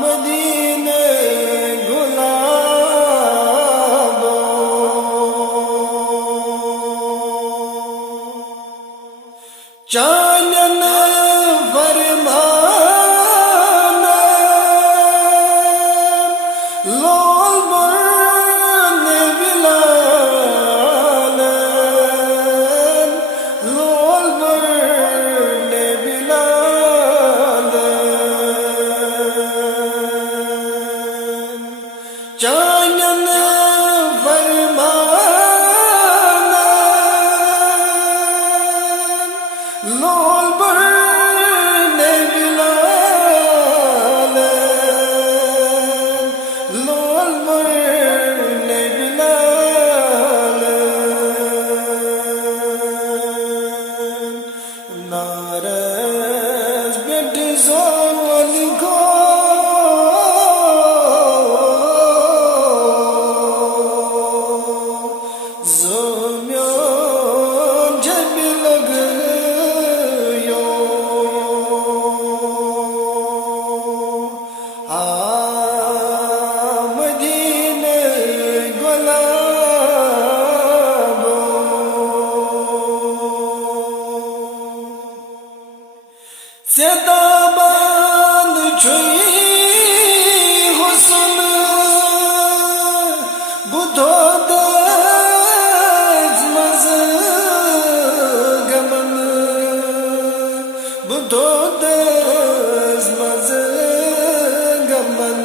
मदीने गुलाबो चानन फरमान लोल बरने बिलाल लोल बरने बिलाल चानन फरमान लोल बरने बिलाल लोल बरने बिलाल नारस बेट ज़ोल को ज़ोम्यों जब लग यो मदीने गुलाबो सेदाबान छुई हुस्न बुधो दज मज गमन बुधो दज मज गमन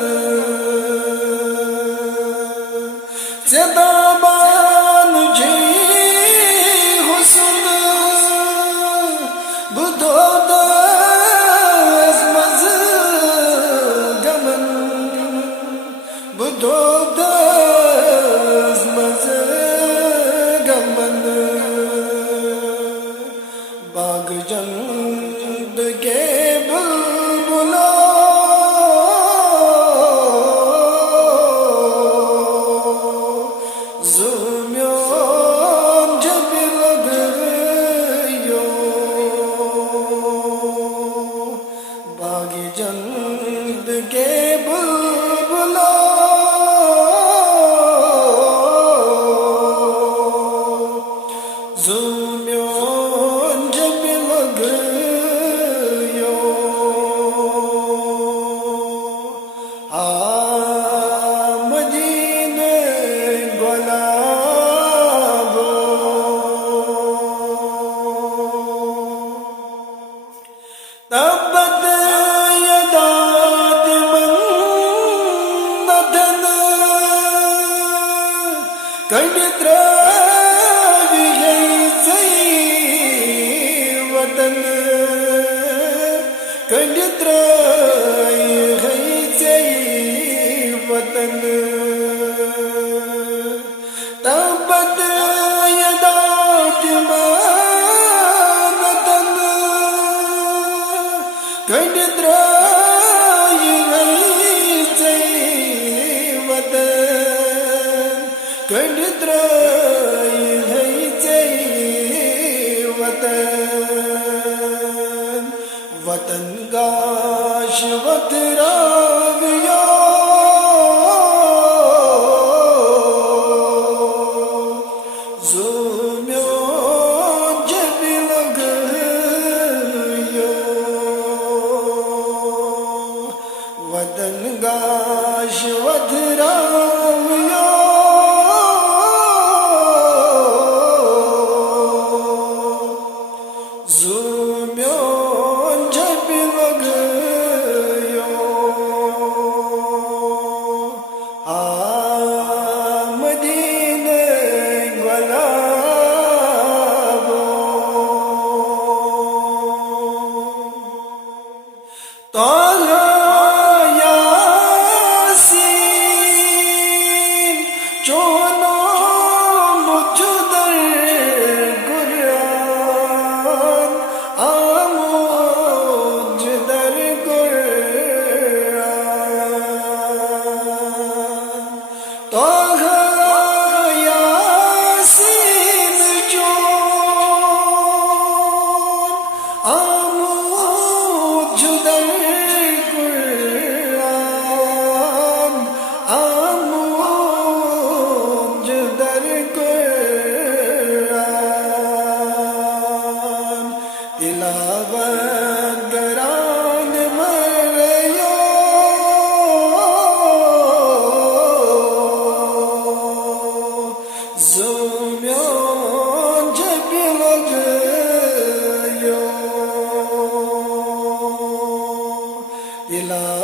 सेदाबान छुई हुस्न बुधो दज मज गमन बुधो दज मज गमन बाग जंद के बुलबुलो ज़ुम्यों जब लग यो बाग जंद के बुलबुलो ज़ुम्यों जब लग यो मदीने गुलाबो तब्बत यदात मन्नतन कंडित्रावि है वतन कंडित्रावि है वतन तब्बत यदात मन्नतन कंडित्रावि है वतन कंडित्रावि है वतन वतन गाश वतरावियो ज़ुम्यों जब लग यो वतन गाश वतरावियो ज़ुम्यों जब लग यो मदीने गुलाबो तौला यासीन चोनो मुझदर कुरान आमुझदर कुरान तौला यासीन चोन आमुझदर إلى